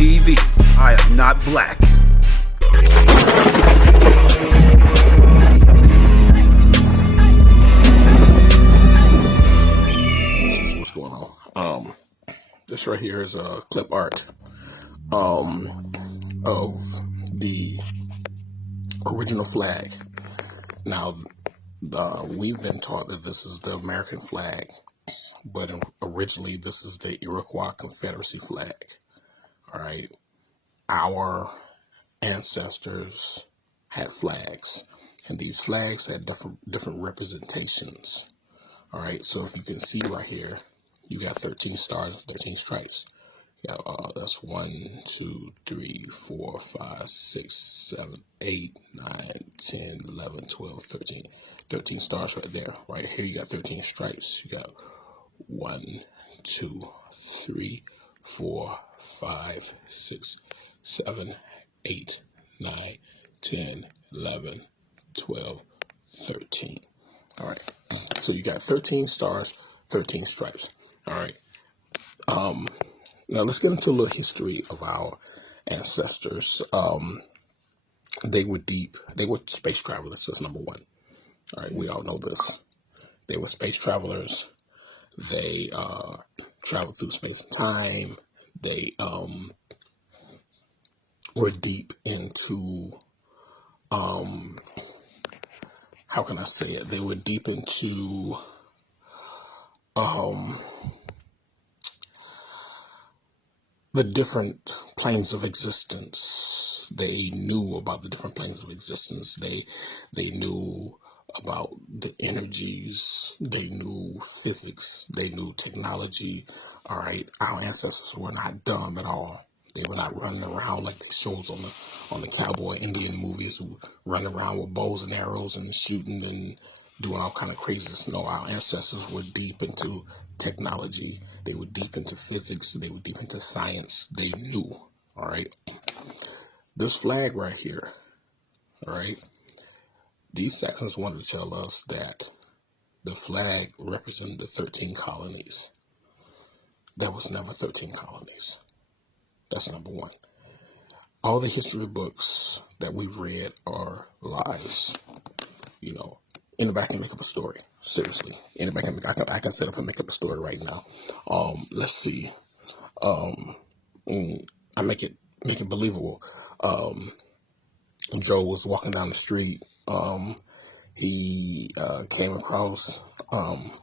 TV. I am not black. This is what's going on. This right here is a clip art of the original flag. Now, we've been taught that this is the American flag, but originally this is the Iroquois Confederacy flag. All right, our ancestors had flags, and these flags had different representations. All right, so if you can see right here, you got 13 stars, 13 stripes. Yeah, that's 1, 2, 3, 4, 5, 6, 7, 8, 9, 10, 11, 12, 13. 13 stars right there. Right here, you got 13 stripes. You got 1, 2, 3, 4, 5, 6, 7, 8, 9, 10, 11, 12, 13. All right. So you got 13 stars, 13 stripes. All right. Now let's get into a little history of our ancestors. They were deep. They were space travelers. That's number one. All right. We all know this. They were space travelers. They traveled through space and time. They were deep into how can I say it? They were deep into the different planes of existence. They knew about the different planes of existence. They knew about the energies. They knew physics. They knew technology. All right, our ancestors were not dumb at all. They were not running around like the shows on the cowboy Indian movies, running around with bows and arrows and shooting and doing all kind of craziness. No, our ancestors were deep into technology. They were deep into physics. They were deep into science. They knew. All right. This flag right here. All right. These Saxons wanted to tell us that the flag represented the 13 colonies. There was never 13 colonies. That's number one. All the history books that we've read are lies. You know, anybody can make up a story. Seriously, anybody can. I can set up and make up a story right now. Let's see. I make it believable. Joe was walking down the street. He came across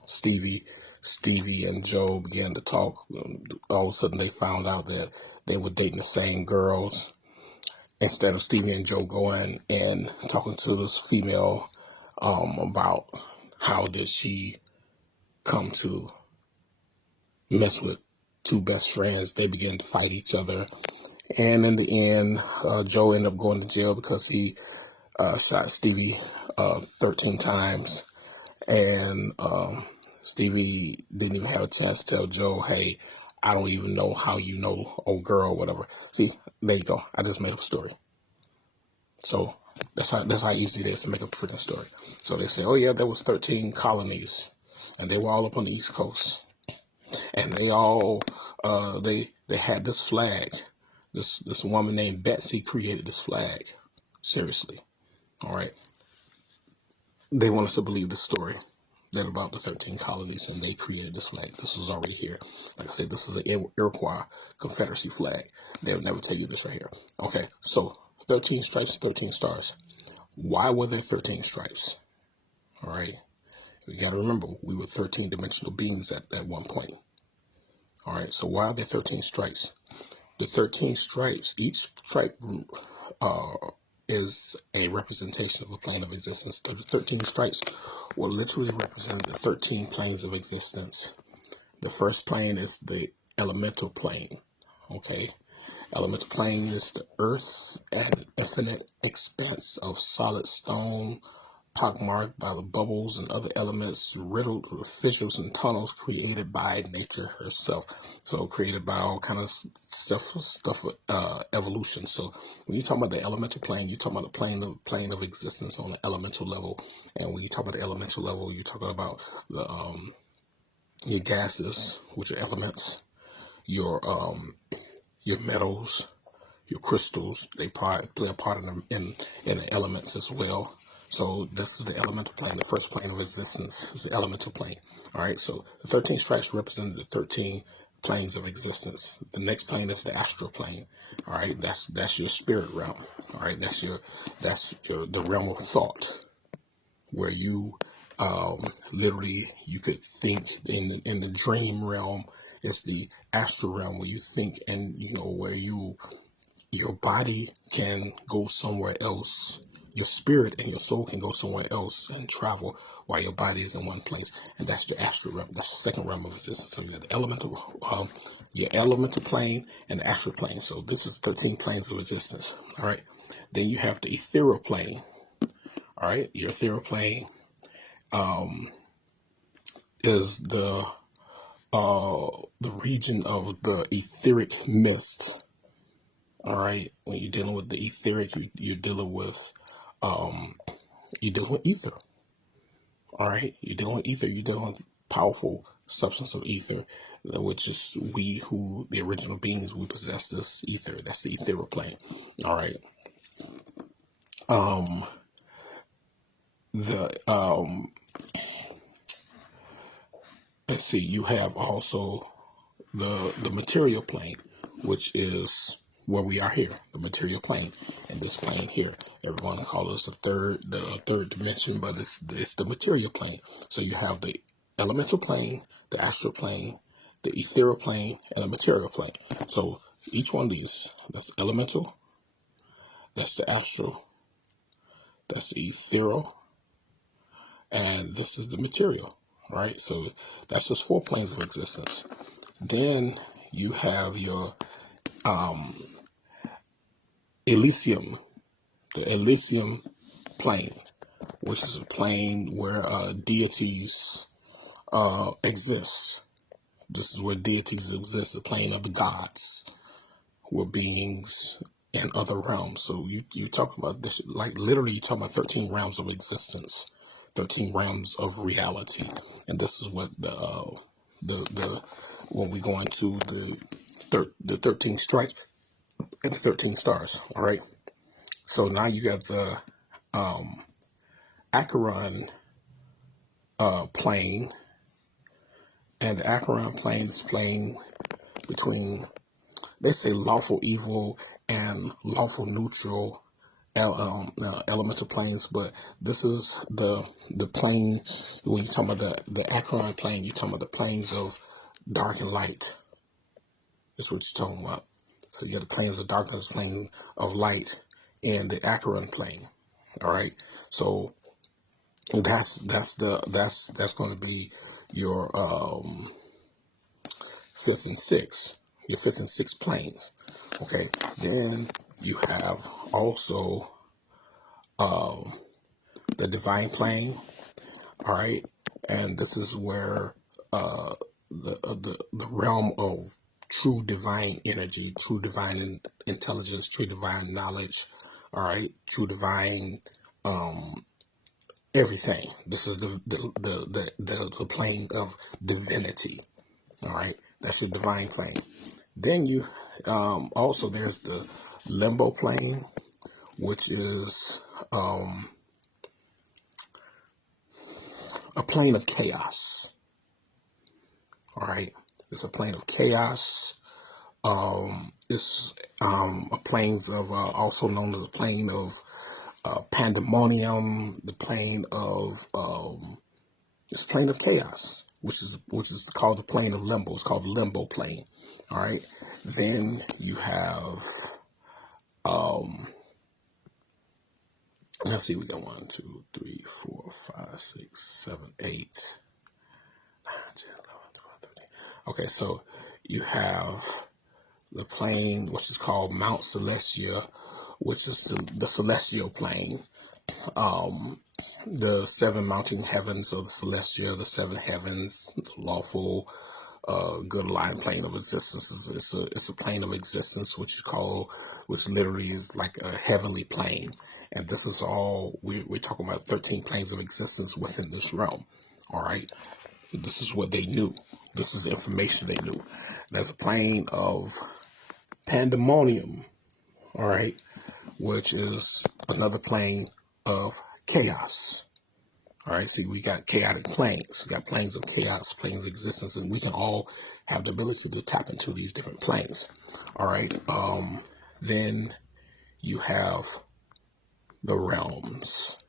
Stevie. Stevie and Joe began to talk. All of a sudden, they found out that they were dating the same girls. Instead of Stevie and Joe going and talking to this female about how did she come to mess with two best friends, they began to fight each other. And in the end, Joe ended up going to jail because he shot Stevie 13 times. And Stevie didn't even have a chance to tell Joe, hey, I don't even know how you know, old girl, or whatever. See, there you go. I just made up a story. So that's how easy it is to make up a freaking story. So they say, oh yeah, there was 13 colonies, and they were all up on the East Coast, and they all they had this flag. This woman named Betsy created this flag. Seriously, all right. They want us to believe this story. That about the 13 colonies, and they created this flag. This is already here. Like I said, this is an Iroquois Confederacy flag. They would never tell you this right here. Okay, so 13 stripes, 13 stars. Why were there 13 stripes? All right, we got to remember, we were 13-dimensional beings at one point. All right, so why are there 13 stripes? The 13 stripes, each stripe is a representation of a plane of existence. The 13 stripes will literally represent the 13 planes of existence. The first plane is the elemental plane. Okay, elemental plane is the earth, an infinite expanse of solid stone, pockmarked by the bubbles and other elements, riddled with fissures and tunnels created by nature herself. So created by all kind of stuff evolution. So when you talk about the elemental plane, you're talking about the plane of existence on the elemental level. And when you talk about the elemental level, you're talking about your gases, which are elements, your your metals, your crystals. They play a part in the elements as well. So this is the elemental plane. The first plane of existence is the elemental plane. All right. So the 13 stripes represent the 13 planes of existence. The next plane is the astral plane. All right. That's your spirit realm. All right. That's the realm of thought, where you literally you could think in the dream realm. It's the astral realm where you think, and where your body can go somewhere else. Your spirit and your soul can go somewhere else and travel while your body is in one place, and that's the astral realm. That's the second realm of existence. So you got the your elemental plane and the astral plane. So this is 13 planes of existence. All right. Then you have the ethereal plane. All right. Your ethereal plane is the region of the etheric mist. All right. When you're dealing with the etheric, you're dealing with ether. All right. You're dealing with ether. You're dealing with powerful substance of ether, which is the original beings, we possess this ether. That's the ethereal plane. All right. Let's see. You have also the material plane, which is where we are here, the material plane. And this plane here, everyone calls the third dimension, but it's the material plane. So you have the elemental plane, the astral plane, the ethereal plane, and the material plane. So each one of these, that's elemental, that's the astral, that's the ethereal, and this is the material. Right? So that's just 4 planes of existence. Then you have your Elysium, the Elysium plane, which is a plane where deities exist. This is where deities exist, the plane of the gods, where beings in other realms. So you talk about this, like literally you talk about 13 realms of existence, 13 realms of reality. And this is what when we go into the 13 stripes and the 13 stars. All right. So now you got the Acheron plane, and the Acheron plane is playing between, they say, lawful evil and lawful neutral elemental planes, but this is the plane. When you talk about the Acheron plane, you're talking about the planes of dark and light. That's what you're talking about. So you got the planes of darkness, plane of light, and the Acheron plane. All right. So that's going to be your fifth and sixth planes. Okay. Then you have also the divine plane. All right. And this is where the realm of true divine energy, true divine intelligence, true divine knowledge. All right. True divine everything. This is the plane of divinity. All right. That's the divine plane. Then you also, there's the limbo plane, which is a plane of chaos. All right. It's a plane of chaos. It's a planes of also known as the plane of pandemonium, the plane of it's a plane of chaos, which is called the plane of limbo. It's called the limbo plane. All right. Then you have let's see, we got 1, 2, 3, 4, 5, 6, 7, 8, 9, 10, 11, 12, 13. Okay, so you have the plane which is called Mount Celestia, which is the celestial plane. The 7 mountain heavens of the Celestia, the 7 heavens, the lawful good aligned plane of existence. It's a plane of existence which literally is like a heavenly plane. And this is all we're talking about, 13 planes of existence within this realm. All right. This is what they knew. This is information they knew. There's a plane of pandemonium, all right, which is another plane of chaos. All right, see, we got chaotic planes. We got planes of chaos, planes of existence, and we can all have the ability to tap into these different planes. All right, then you have the realms.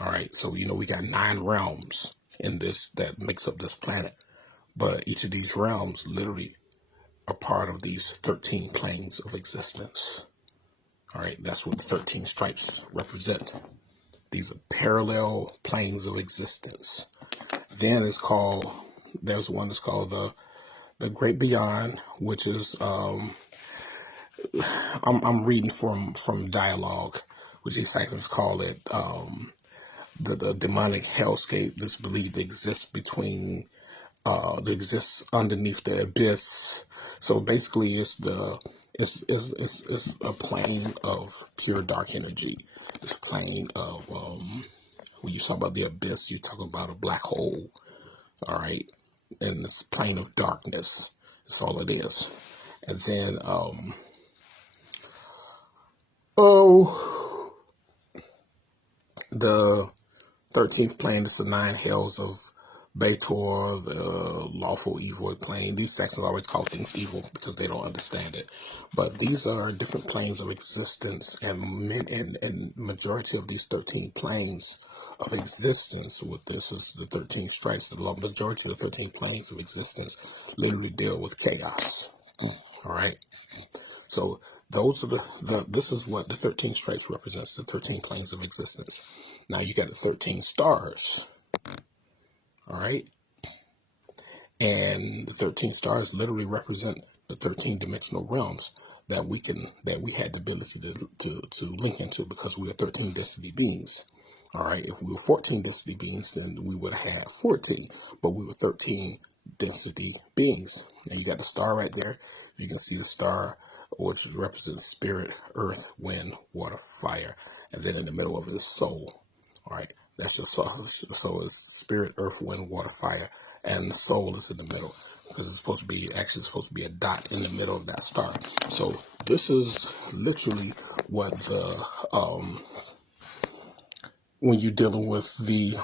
All right, so we got 9 realms in this that makes up this planet, but each of these realms literally are part of these 13 planes of existence. All right, that's what the 13 stripes represent. These are parallel planes of existence. Then there's one that's called the Great Beyond, which is I'm reading from dialogue, which these sections call it the demonic hellscape that's believed to exist that exists underneath the abyss. So basically, it's a plane of pure dark energy. It's a plane of when you talk about the abyss, you talk about a black hole. All right, and this plane of darkness. That's all it is. And then the 13th plane is the 9 hells of Bator, the lawful evil plane. These sections always call things evil because they don't understand it. But these are different planes of existence, and majority of these 13 planes of existence, with this is the 13 stripes, the majority of the 13 planes of existence literally deal with chaos. All right. So those are this is what the 13 stripes represents, the 13 planes of existence. Now you got the 13 stars. All right. And the 13 stars literally represent the 13 dimensional realms that we had the ability to link into, because we are 13 density beings. All right. If we were 14 density beings, then we would have had 14, but we were 13 density beings. And you got the star right there. You can see the star, which represents spirit, earth, wind, water, fire. And then in the middle of it is soul. All right. That's your soul. So it's spirit, earth, wind, water, fire, and the soul is in the middle, because it's supposed to be a dot in the middle of that star. So this is literally what when you're dealing with the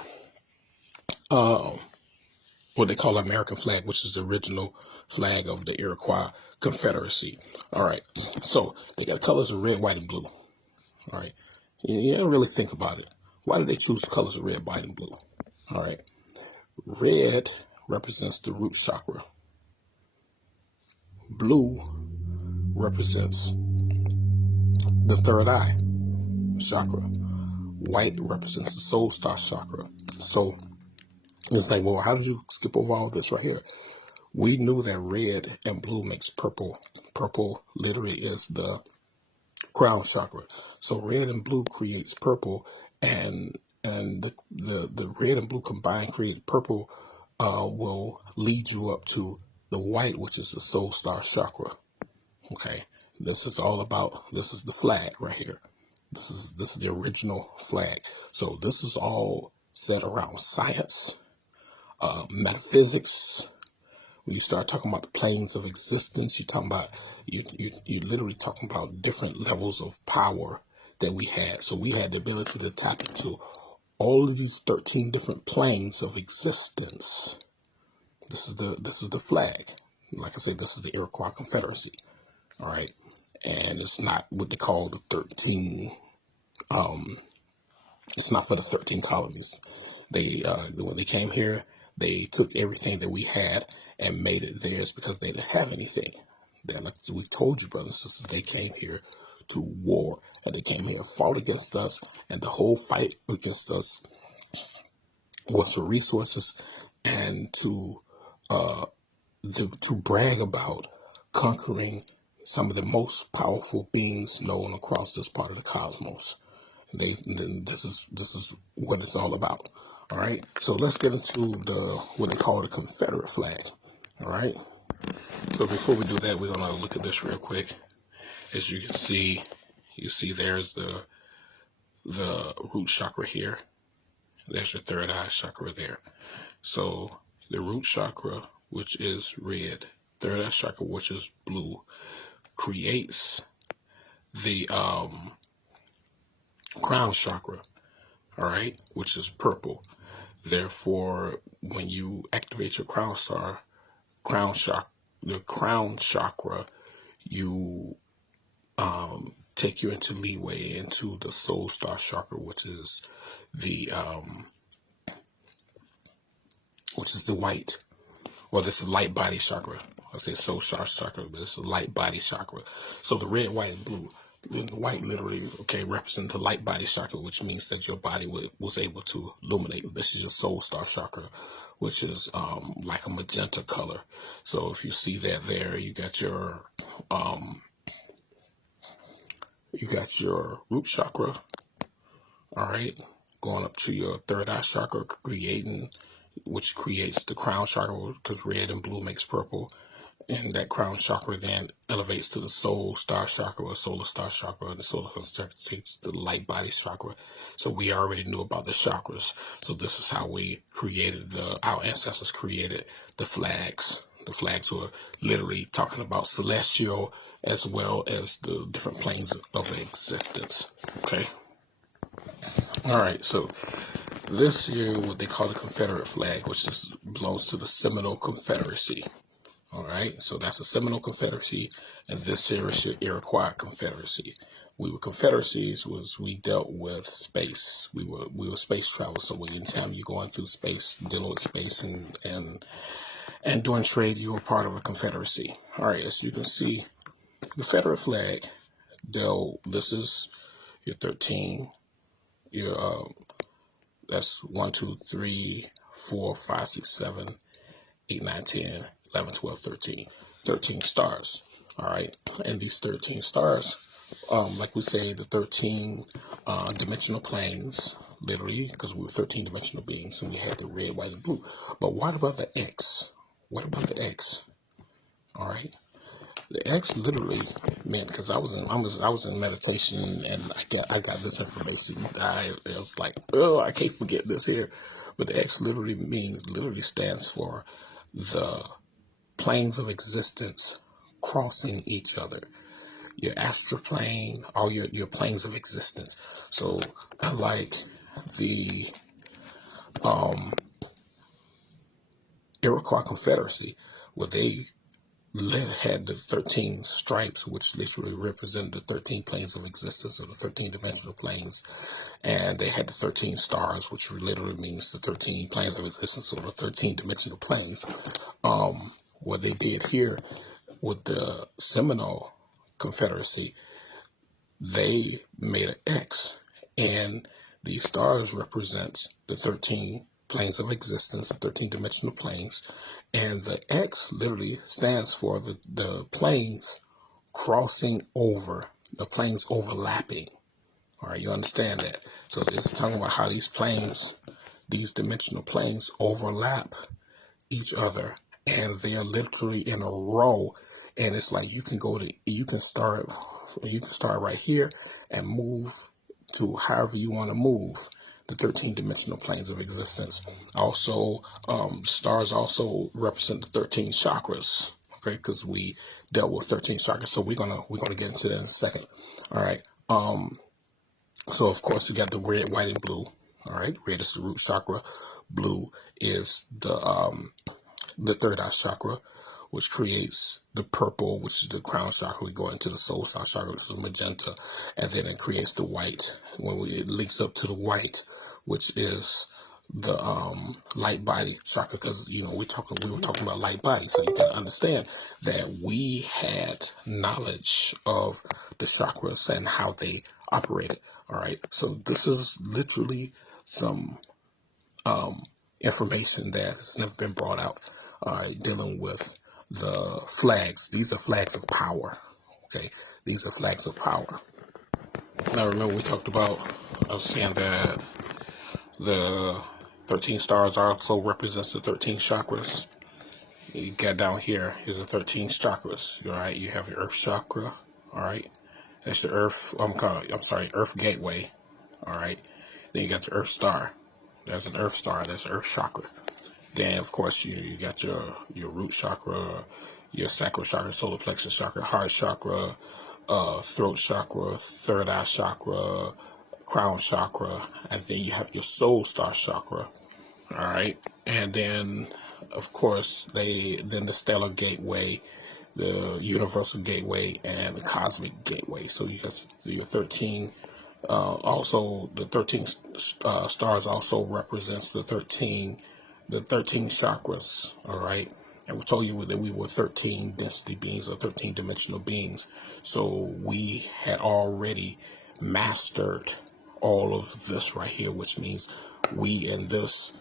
what they call American flag, which is the original flag of the Iroquois Confederacy. All right. So they got colors of red, white, and blue. All right. You don't really think about it. Why did they choose the colors of red, white, and blue? All right. Red represents the root chakra. Blue represents the third eye chakra. White represents the soul star chakra. So it's like, well, how did you skip over all this right here? We knew that red and blue makes purple. Purple literally is the crown chakra. So red and blue creates purple, and the red and blue combined create purple will lead you up to the white, which is the soul star chakra. Okay, this is the flag right here. This is the original flag. So this is all set around science, metaphysics. When you start talking about the planes of existence, you're literally talking about different levels of power that we had. So we had the ability to tap into all of these 13 different planes of existence. This is the flag. Like I said, this is the Iroquois Confederacy. All right. And it's not what they call the 13. It's not for the 13 colonies. When they came here, they took everything that we had and made it theirs, because they didn't have anything. Like we told you, brothers and sisters, they came here to war, and they came here, fought against us, and the whole fight against us was for resources and to brag about conquering some of the most powerful beings known across this part of the cosmos. This is what it's all about. All right. So let's get into what they call the Confederate flag. All right. So before we do that, we're gonna look at this real quick. As you can see, there's the root chakra here. There's your third eye chakra there. So the root chakra, which is red, third eye chakra, which is blue, creates the crown chakra, all right, which is purple. Therefore, when you activate your crown chakra, you take you into leeway into the soul star chakra, which is the white. Well, this is light body chakra. I say soul star chakra, but it's a light body chakra. So the red, white, and blue. The white literally, represent the light body chakra, which means that your body was able to illuminate. This is your soul star chakra, which is like a magenta color. So if you see that there, you got your root chakra, all right, going up to your third eye chakra, which creates the crown chakra, because red and blue makes purple. And that crown chakra then elevates to the soul star chakra or solar star chakra, and the solar star chakra takes the light body chakra. So we already knew about the chakras. So this is how we created our ancestors created the flags. The flags were literally talking about celestial as well as the different planes of existence. Okay. All right. So this here, what they call the Confederate flag, which belongs to the Seminole Confederacy. All right, so that's a Seminole Confederacy, and this here is your Iroquois Confederacy. We were confederacies we dealt with space. We were space travel. So anytime you're going through space, dealing with space and doing trade, you were part of a confederacy. All right, as you can see, the Confederate flag. This is your 13. That's 1, 2, 3, 4, 5, 6, 7, 8, 9, 10. 11, 12, 13. 13 stars. All right. And these 13 stars, like we say, the 13 dimensional planes, literally, because we were 13 dimensional beings and we had the red, white, and blue. But what about the X? What about the X? All right. The X literally meant, because I was in meditation and I got this information. I was like, I can't forget this here. But the X literally stands for the planes of existence crossing each other. Your astral plane, all your planes of existence. So unlike the Iroquois Confederacy, where they had the 13 stripes, which literally represented the 13 planes of existence, or the 13 dimensional planes, and they had the 13 stars, which literally means the 13 planes of existence, or the 13 dimensional planes. What they did here with the Seminole Confederacy, they made an X, and these stars represent the 13 planes of existence, the 13 dimensional planes, and the X literally stands for the planes crossing over, the planes overlapping. All right, you understand that? So it's talking about how these dimensional planes overlap each other, and they're literally in a row. And it's like you can start right here and move to however you want to move the 13 dimensional planes of existence. Also, stars also represent the 13 chakras. Okay, because we dealt with 13 chakras, so we're gonna get into that in a second. All right. So of course you got the red, white, and blue. All right. Red is the root chakra. Blue is the third eye chakra, which creates the purple, which is the crown chakra. We go into the soul star chakra, which is magenta, and then it creates the white. It links up to the white, which is the light body chakra, because we were talking about light body, so you can understand that we had knowledge of the chakras and how they operated. All right, so this is literally some information that has never been brought out. All right, dealing with the flags. These are flags of power. Okay, these are flags of power. Now remember I was saying that the 13 stars also represents the 13 chakras. You got down here is the 13 chakras. All right, you have your earth chakra. All right, that's the earth. Earth gateway. All right, then you got the earth star. There's an earth star. That's earth chakra. Then of course you got your root chakra, your sacral chakra, solar plexus chakra, heart chakra, throat chakra, third eye chakra, crown chakra, and then you have your soul star chakra. All right, and then of course then the stellar gateway, the universal gateway, and the cosmic gateway. So you got your 13. Also, the 13 stars also represents the 13 chakras. All right, and we told you that we were 13 density beings or 13 dimensional beings. So we had already mastered all of this right here, which means we in this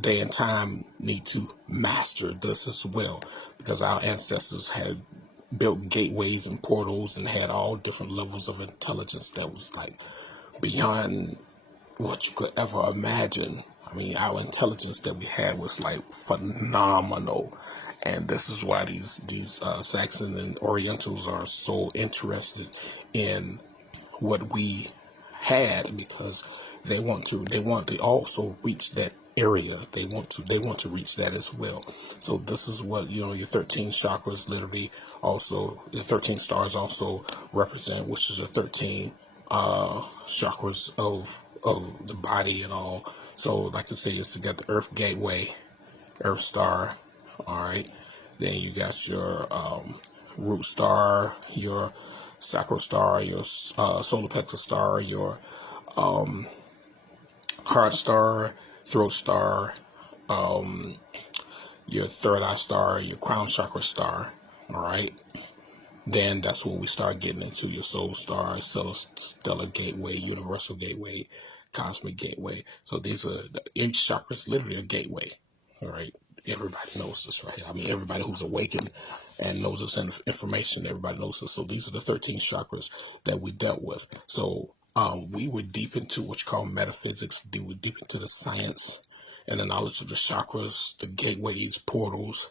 day and time need to master this as well, because our ancestors had built gateways and portals and had all different levels of intelligence that was like beyond what you could ever imagine. I mean, our intelligence that we had was like phenomenal, and this is why these Saxon and Orientals are so interested in what we had, because they want to also reach that area. They want to reach that as well. So this is what, your 13 chakras literally also, the 13 stars also represent, which is the 13 chakras of the body and all. So like I say, it's to get the earth gateway, earth star. All right, then you got your root star, your sacral star, your solar plexus star, your heart star, throat star, your third eye star, your crown chakra star. All right, then that's when we start getting into your soul star, stellar gateway, universal gateway, cosmic gateway. So each chakra is literally a gateway. All right, everybody knows this right here. I mean, everybody who's awakened and knows this information, everybody knows this. So these are the 13 chakras that we dealt with. So we were deep into what you call metaphysics. We were deep into the science and the knowledge of the chakras, the gateways, portals.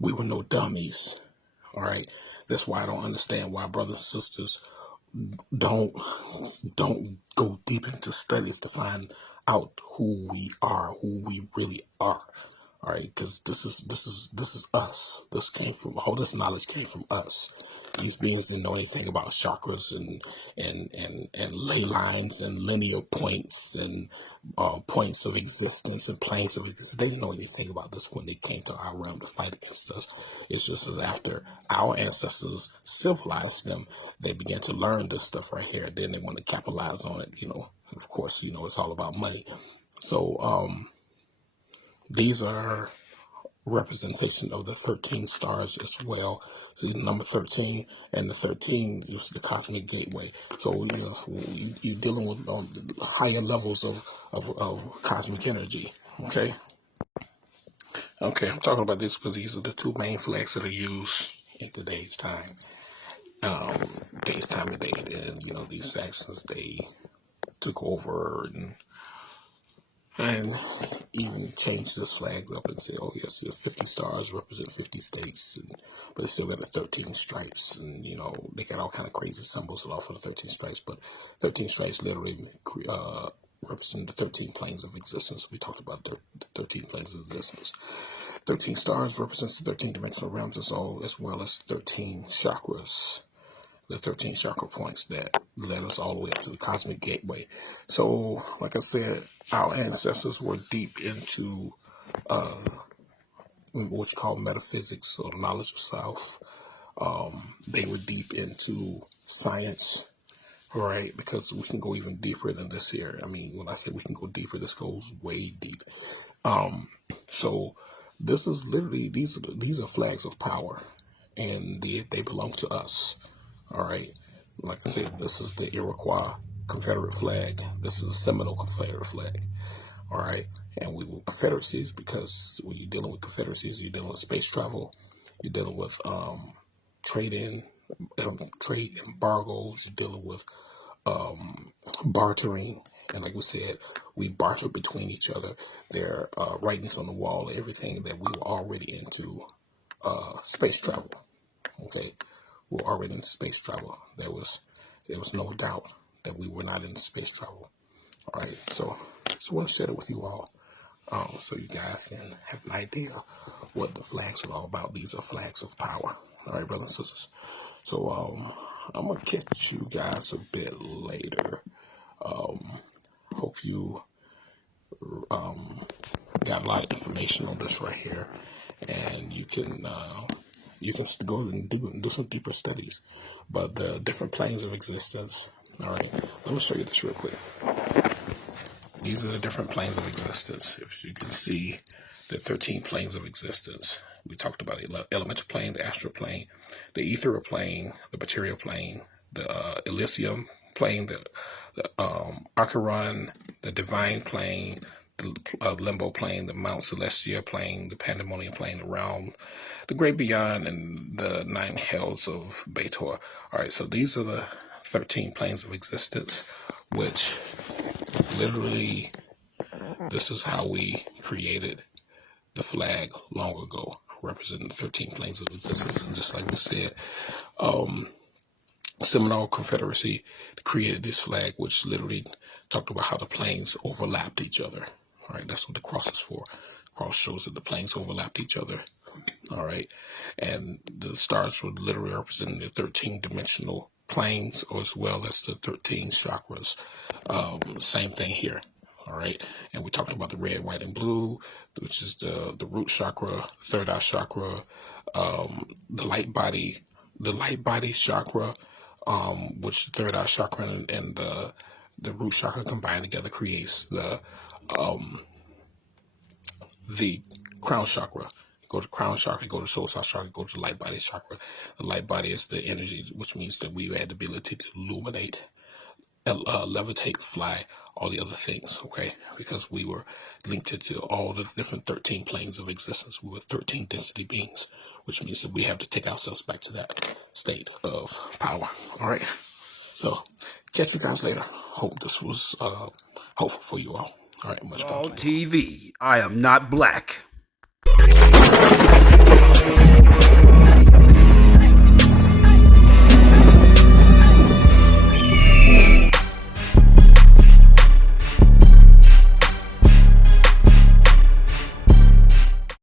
We were no dummies. All right. That's why I don't understand why brothers and sisters don't go deep into studies to find out who we are, who we really are. All right, because this is us. All this knowledge came from us. These beings didn't know anything about chakras and ley lines and linear points and points of existence and planes of existence. They didn't know anything about this when they came to our realm to fight against us. It's just that after our ancestors civilized them, they began to learn this stuff right here. Then they want to capitalize on it. Of course, it's all about money. So these are representation of the 13 stars as well. See, the number 13 and the 13 is the cosmic gateway. So you're dealing with higher levels of cosmic energy. Okay, I'm talking about this because these are the two main flags that are used in today's time. Today's time and date, and these Saxons, they took over and even changed this flag up and said, oh yes, 50 stars represent 50 states, but they still got the 13 stripes, and they got all kind of crazy symbols off of the 13 stripes, but 13 stripes literally represent the 13 planes of existence. We talked about the 13 planes of existence. 13 stars represents the 13 dimensional realms as well as 13 chakras. The 13 chakra points that led us all the way up to the cosmic gateway. So, like I said, our ancestors were deep into what's called metaphysics, or the knowledge of self. They were deep into science, right? Because we can go even deeper than this here. I mean, when I say we can go deeper, this goes way deep. So this is literally, these are flags of power, and they belong to us. All right, like I said, this is the Iroquois Confederate flag. This is a Seminole Confederate flag. All right, and we were confederacies because when you're dealing with confederacies, you're dealing with space travel, you're dealing with trade embargoes, you're dealing with bartering, and like we said, we barter between each other. There are writings on the wall, everything that we were already into space travel. Okay. We were already in space travel. There was no doubt that we were not in space travel. All right, so I want to share it with you all. so you guys can have an idea what the flags are all about. These are flags of power. All right, brothers and sisters. So I'm gonna catch you guys a bit later. Hope you got a lot of information on this right here, and you can go and do some deeper studies. But the different planes of existence. All right, let me show you this real quick. These are the different planes of existence. If you can see the 13 planes of existence. We talked about the elemental plane, the astral plane, the ethereal plane, the material plane, the Elysium plane, the Acheron, the divine plane, the limbo plane, the Mount Celestia plane, the pandemonium plane, the realm, the great beyond, and the 9 hells of Baator. All right, so these are the 13 planes of existence, which literally, this is how we created the flag long ago, representing the 13 planes of existence. And just like we said, Seminole Confederacy created this flag, which literally talked about how the planes overlapped each other. All right, that's what the cross is for. The cross shows that the planes overlapped each other. All right, and the stars were literally representing the 13-dimensional planes, as well as the 13 chakras. Same thing here. All right, and we talked about the red, white, and blue, which is the root chakra, third eye chakra, the light body chakra, which the third eye chakra and the root chakra combined together creates the crown chakra. Go to crown chakra, go to soul chakra, go to the light body chakra. The light body is the energy, which means that we had the ability to illuminate, levitate, fly, all the other things, okay? Because we were linked to all the different 13 planes of existence. We were 13 density beings, which means that we have to take ourselves back to that state of power, all right? So, catch you guys later. Hope this was helpful for you all. All right, much All love. TV. I am not black.